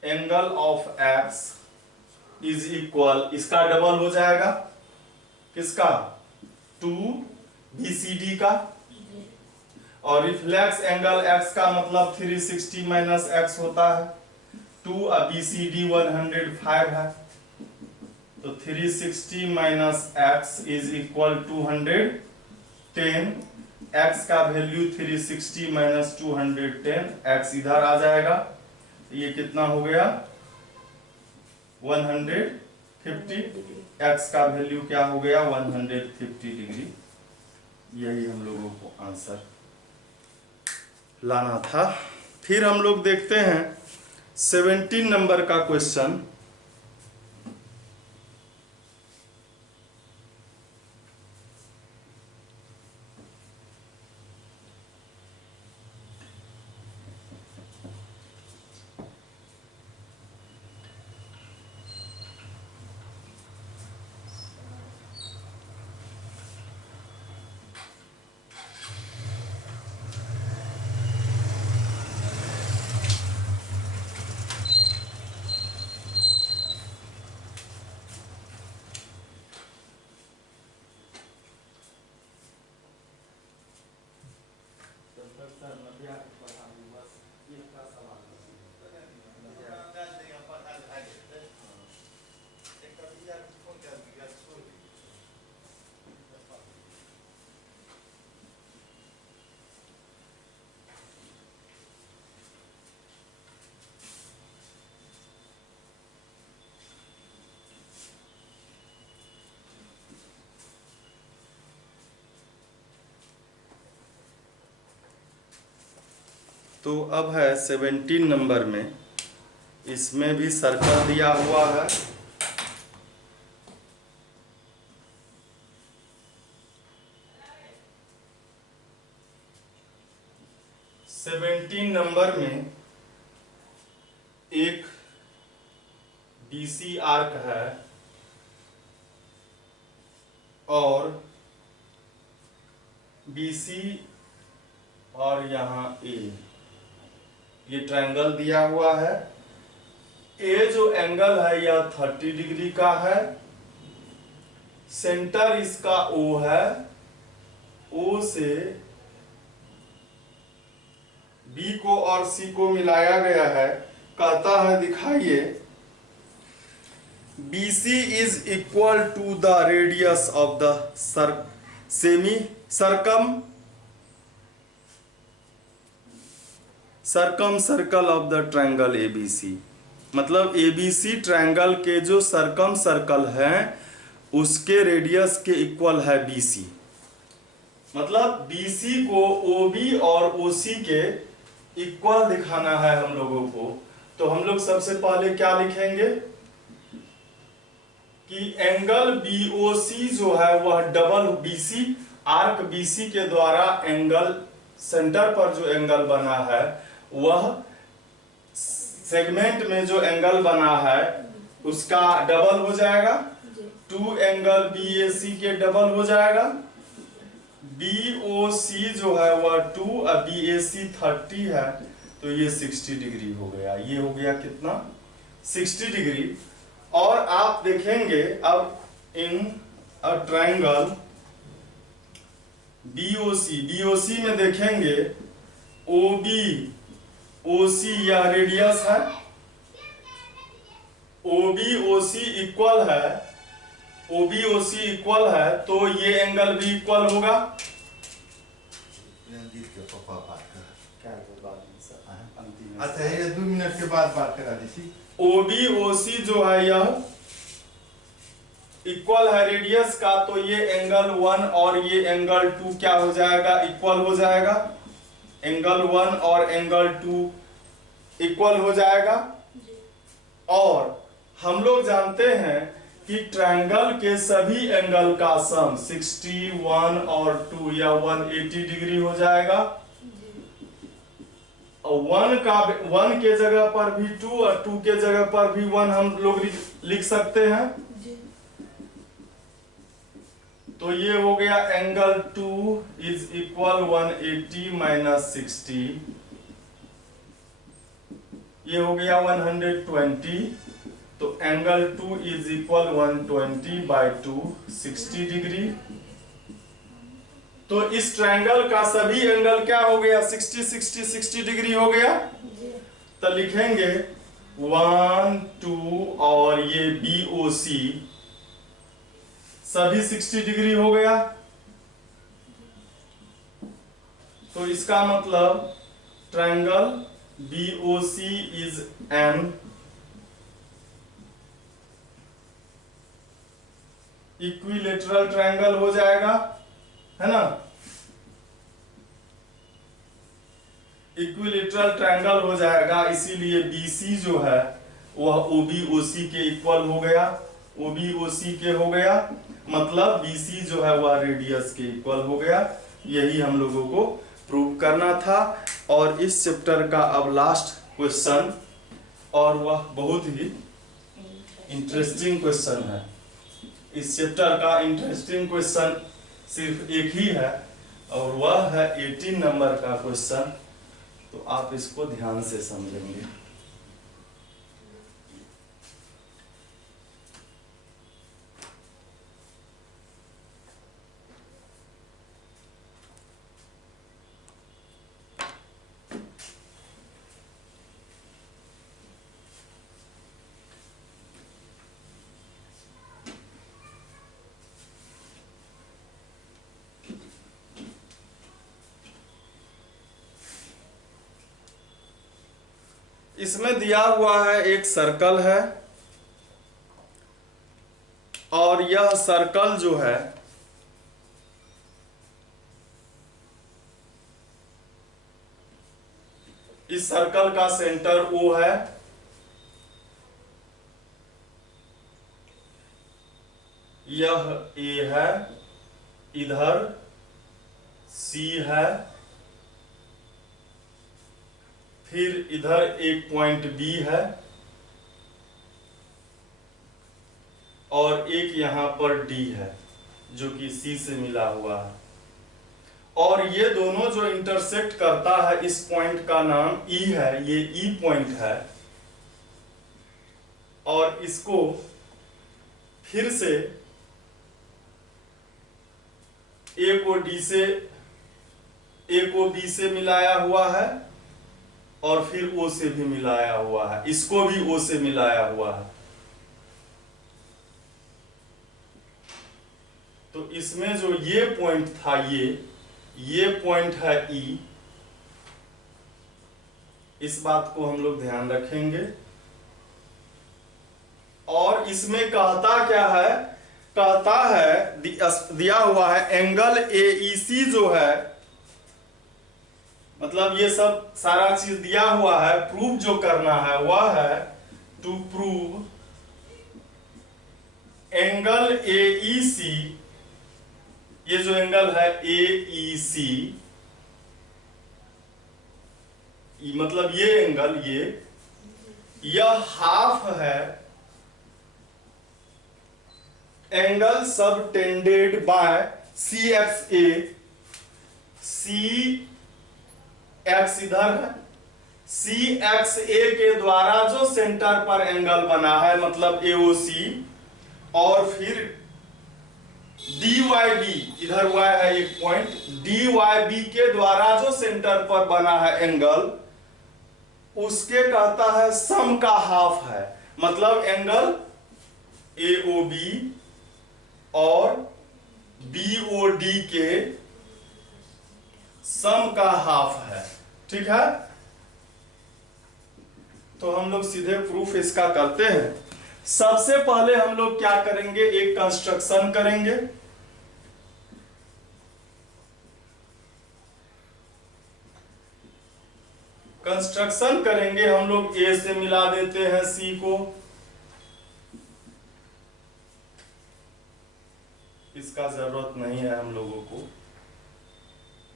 angle of x is equal, इसका डबल हो जाएगा किसका? 2BCD का। और रिफ्लेक्स एंगल x का मतलब 360 माइनस एक्स होता है। 2 BCD 105 है, तो 360 minus x is equal 210। x का वैल्यू 360 माइनस 210, x इधर आ जाएगा, ये कितना हो गया? 150। x का वैल्यू क्या हो गया? 150 डिग्री। यही हम लोगों को आंसर लाना था। फिर हम लोग देखते हैं 17 नंबर का क्वेश्चन। तो अब है 17 नंबर में, इसमें भी सर्कल दिया हुआ है। नंबर में एक BC आर्क है और BC और यहाँ A, ये ट्रायंगल दिया हुआ है। ए जो एंगल है यह 30 डिग्री का है। सेंटर इसका O है। O से B को और C को मिलाया गया है। कहता है दिखाइए BC is equal to the radius of the circumcircle of the triangle ABC। मतलब ABC ट्रायंगल के जो सरकम सर्कल है उसके रेडियस के इक्वल है BC। मतलब BC को OB और OC के इक्वल दिखाना है हम लोगों को। तो हम लोग सबसे पहले क्या लिखेंगे कि एंगल BOC जो है वह डबल BC आर्क BC के द्वारा एंगल सेंटर पर जो एंगल बना है वह सेगमेंट में जो एंगल बना है उसका डबल हो जाएगा। 2 एंगल BAC के डबल हो जाएगा। BOC जो है वह 2 और BAC 30 है, तो ये 60 डिग्री हो गया। ये हो गया कितना? 60 डिग्री। और आप देखेंगे अब इन अ ट्रायंगल BOC में देखेंगे OB OC यह रेडियस है। OB OC इक्वल है OBOC इक्वल है तो ये एंगल भी इक्वल होगा। रंजीत के पापा बात कर। क्या है बात में सर? अंतिम अच्छा ये 2 मिनट के बाद बात करा दीजिए। OBOC जो है यह इक्वल है रेडियस का, तो ये एंगल 1 और ये एंगल 2 क्या हो जाएगा? इक्वल हो जाएगा। एंगल 1 और एंगल 2 इक्वल हो जाएगा। और हम लोग जानते हैं कि ट्रायंगल के सभी एंगल का सम 61 और 2 या 180 डिग्री हो जाएगा। और 1 के जगह पर भी 2 और 2 के जगह पर भी 1 हम लोग लिख सकते हैं। तो ये हो गया एंगल 2 इज इक्वल 180 माइनस 60, ये हो गया 120। तो angle 2 is equal 120 by 2, 60 degree. तो इस ट्रायंगल का सभी एंगल क्या हो गया? 60 60 60 डिग्री हो गया। तो लिखेंगे 1 2 और ये BOC सभी 60 डिग्री हो गया। तो इसका मतलब triangle BOC is an equilateral triangle हो जाएगा, है ना? इक्विलेटरल ट्रायंगल हो जाएगा, इसीलिए BC जो है वह OBOC के इक्वल हो गया। OBOC के हो गया मतलब BC जो है वह रेडियस के इक्वल हो गया। यही हम लोगों को प्रूव करना था। और इस चैप्टर का अब लास्ट क्वेश्चन, और वह बहुत ही इंटरेस्टिंग क्वेश्चन है। इस चैप्टर का इंटरेस्टिंग क्वेश्चन सिर्फ एक ही है और वह है 18 नंबर का क्वेश्चन। तो आप इसको ध्यान से समझेंगे। इसमें दिया हुआ है एक सर्कल है और यह सर्कल जो है इस सर्कल का सेंटर O है। यह A है, इधर C है, फिर इधर एक पॉइंट B है और एक यहां पर D है जो कि C से मिला हुआ है। और ये दोनों जो इंटरसेक्ट करता है इस पॉइंट का नाम E है, ये E पॉइंट है। और इसको फिर से A को B से मिलाया हुआ है और फिर O से भी मिलाया हुआ है, इसको भी O से मिलाया हुआ है। तो इसमें जो ये पॉइंट था ये पॉइंट है E। इस बात को हम लोग ध्यान रखेंगे। और इसमें कहता क्या है? कहता है दिया हुआ है एंगल AEC जो है, मतलब ये सब सारा चीज दिया हुआ है। प्रूव जो करना है वह है टू प्रूव एंगल AEC। ये जो एंगल है AEC, मतलब ये एंगल यह हाफ है angle subtended bye CXA। CX इधर है, CXA के द्वारा जो सेंटर पर एंगल बना है मतलब AOC, और फिर DYB इधर Y है एक पॉइंट, DYB के द्वारा जो सेंटर पर बना है एंगल उसके कहता है सम का हाफ है। मतलब एंगल AOB और BOD के सम का हाफ है। ठीक है, तो हम लोग सीधे प्रूफ इसका करते हैं। सबसे पहले हम लोग क्या करेंगे, एक कंस्ट्रक्शन करेंगे। कंस्ट्रक्शन करेंगे हम लोग, A से मिला देते हैं C को, इसका जरूरत नहीं है हम लोगों को,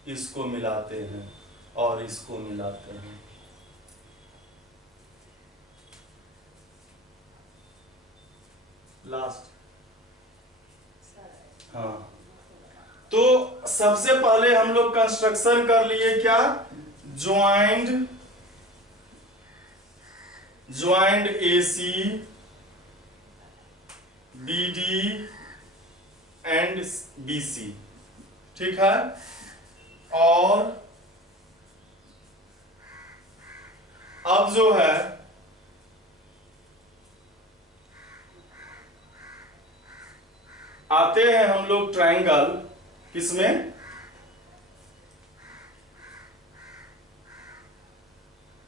इसको मिलाते हैं और इसको मिलाते हैं। लास्ट, हाँ, तो सबसे पहले हम लोग कंस्ट्रक्शन कर लिए क्या, joint AC BD and BC। ठीक है, और अब जो है आते हैं हम लोग ट्रायंगल, किसमें,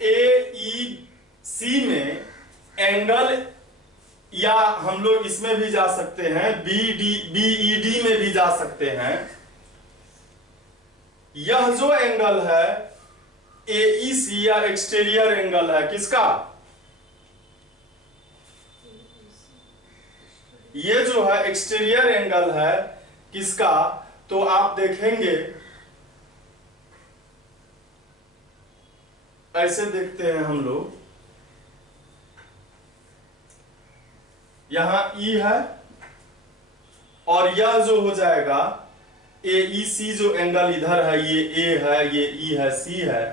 AEC में एंगल, या हम लोग इसमें भी जा सकते हैं, BED में भी जा सकते हैं। यह जो एंगल है AEC या एक्सटीरियर एंगल है किसका, ये जो है एक्सटीरियर एंगल है किसका, तो आप देखेंगे ऐसे देखते हैं हम लोग, यहां E है और यह जो हो जाएगा AEC जो एंगल इधर है, ये A है, ये E है, C है,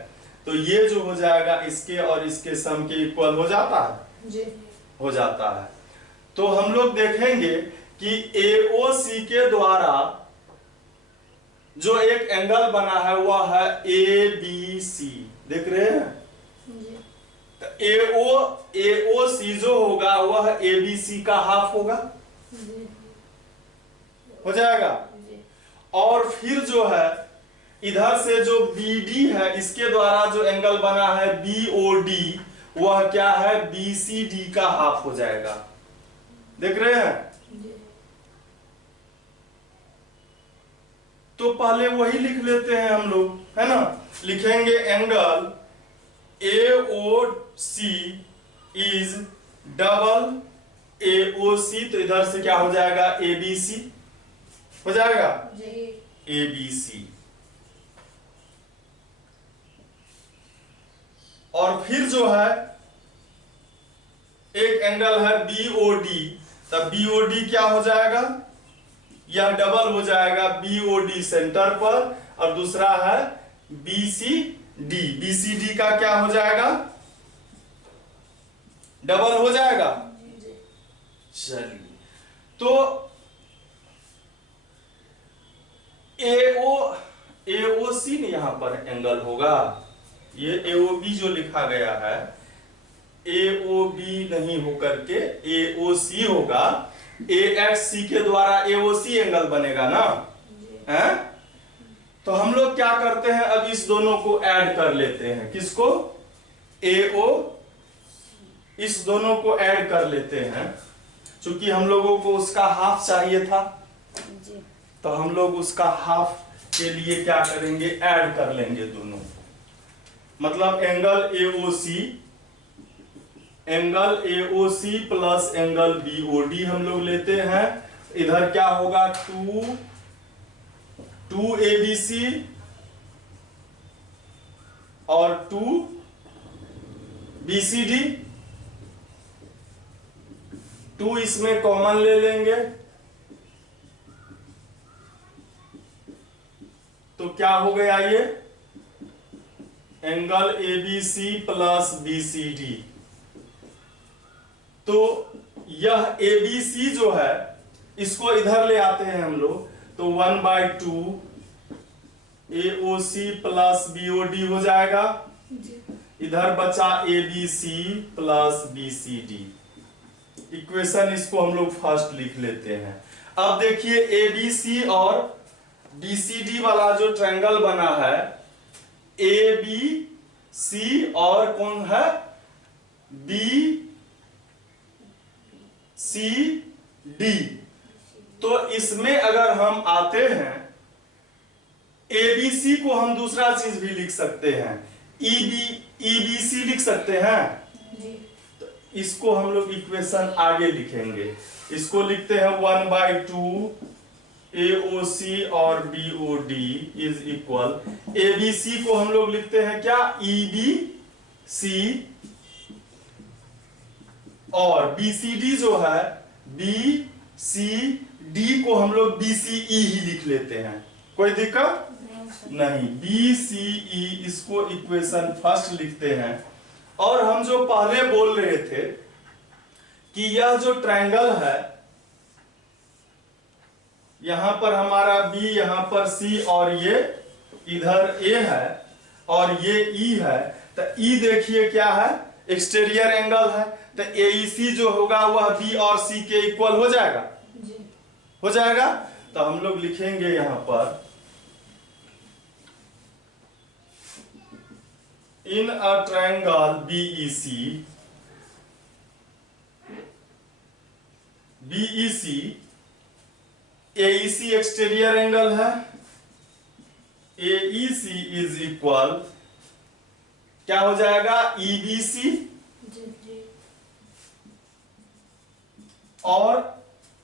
तो ये जो हो जाएगा इसके और इसके सम के इक्वल हो जाता है जी। हो जाता है। तो हम लोग देखेंगे कि AOC के द्वारा जो एक एंगल बना है वह है ABC, देख रहे हैं, जी। AOC जो होगा वह ABC का हाफ होगा, जी। हो जाएगा। जी। और फिर जो है इधर से जो BD है इसके द्वारा जो एंगल बना है BOD, वह क्या है, BCD का हाफ हो जाएगा, देख रहे हैं। जी। तो पहले वही लिख लेते हैं हम लोग, है ना, लिखेंगे angle AOC is double AOC, तो इधर से क्या हो जाएगा, ABC हो जाएगा, जी। ABC। और फिर जो है एक एंगल है BOD, तब BOD क्या हो जाएगा, यह डबल हो जाएगा BOD सेंटर पर, और दूसरा है BCD का क्या हो जाएगा, डबल हो जाएगा। जी। चलिए, तो AOC ने यहां पर एंगल होगा, ये AOB जो लिखा गया है AOB नहीं होकर के AOC होगा, AXC के द्वारा AOC एंगल बनेगा ना, हैं? तो हम लोग क्या करते हैं, अब इस दोनों को ऐड कर लेते हैं, किसको, AO, इस दोनों को ऐड कर लेते हैं, क्योंकि हम लोगों को उसका हाफ चाहिए था, जी। तो हम लोग उसका हाफ के लिए क्या करेंगे, ऐड कर लेंगे दोनों, मतलब angle AOC plus angle BOD हम लोग लेते हैं। इधर क्या होगा, 2 ABC और 2 BCD, 2 इसमें कॉमन ले लेंगे, तो क्या हो गया, ये एंगल ABC प्लस BCD। तो यह ABC जो है इसको इधर ले आते हैं हम लोग, तो 1/2 AOC प्लस BOD हो जाएगा, जी। इधर बचा ABC प्लस BCD। इक्वेशन इसको हम लोग फर्स्ट लिख लेते हैं। अब देखिए ABC और BCD वाला जो ट्रायंगल बना है, ABC और कौन है, BCD। तो इसमें अगर हम आते हैं, ABC को हम दूसरा चीज भी लिख सकते हैं, EBC लिख सकते हैं। जी। तो इसको हम लोग इक्वेशन आगे लिखेंगे। इसको लिखते हैं 1/2 AOC और BOD इज इक्वल, ABC को हम लोग लिखते हैं क्या, EBC, और BCD जो है BCD को हम लोग BCE ही लिख लेते हैं। कोई दिक्कत नहीं, BCE इसको इक्वेशन फर्स्ट लिखते हैं। और हम जो पहले बोल रहे थे कि यह जो ट्रायंगल है, यहां पर हमारा B, यहां पर C और ये इधर A है और ये E है। तो E देखिए क्या है, एक्सटीरियर एंगल है। तो AEC जो होगा वह B और C के इक्वल हो जाएगा, जी। हो जाएगा। तो हम लोग लिखेंगे यहां पर, in a triangle BEC, AEC exterior angle है, AEC इज इक्वल क्या हो जाएगा, EBC, जी। जी। और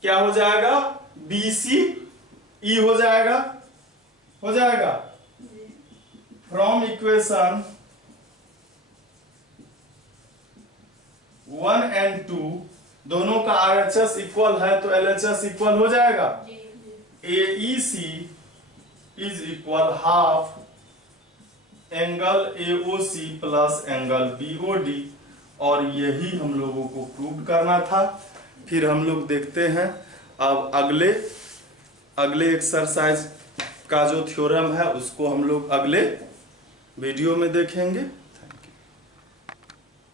क्या हो जाएगा, BCE हो जाएगा, हो जाएगा। फ्रॉम इक्वेशन 1 और 2 दोनों का RHS इक्वल है तो LHS इक्वल हो जाएगा। AEC is equal half angle AOC plus angle BOD, और यही हम लोगों को प्रूव करना था। फिर हम लोग देखते हैं अब अगले एक्सरसाइज का जो थ्योरम है उसको हम लोग अगले वीडियो में देखेंगे।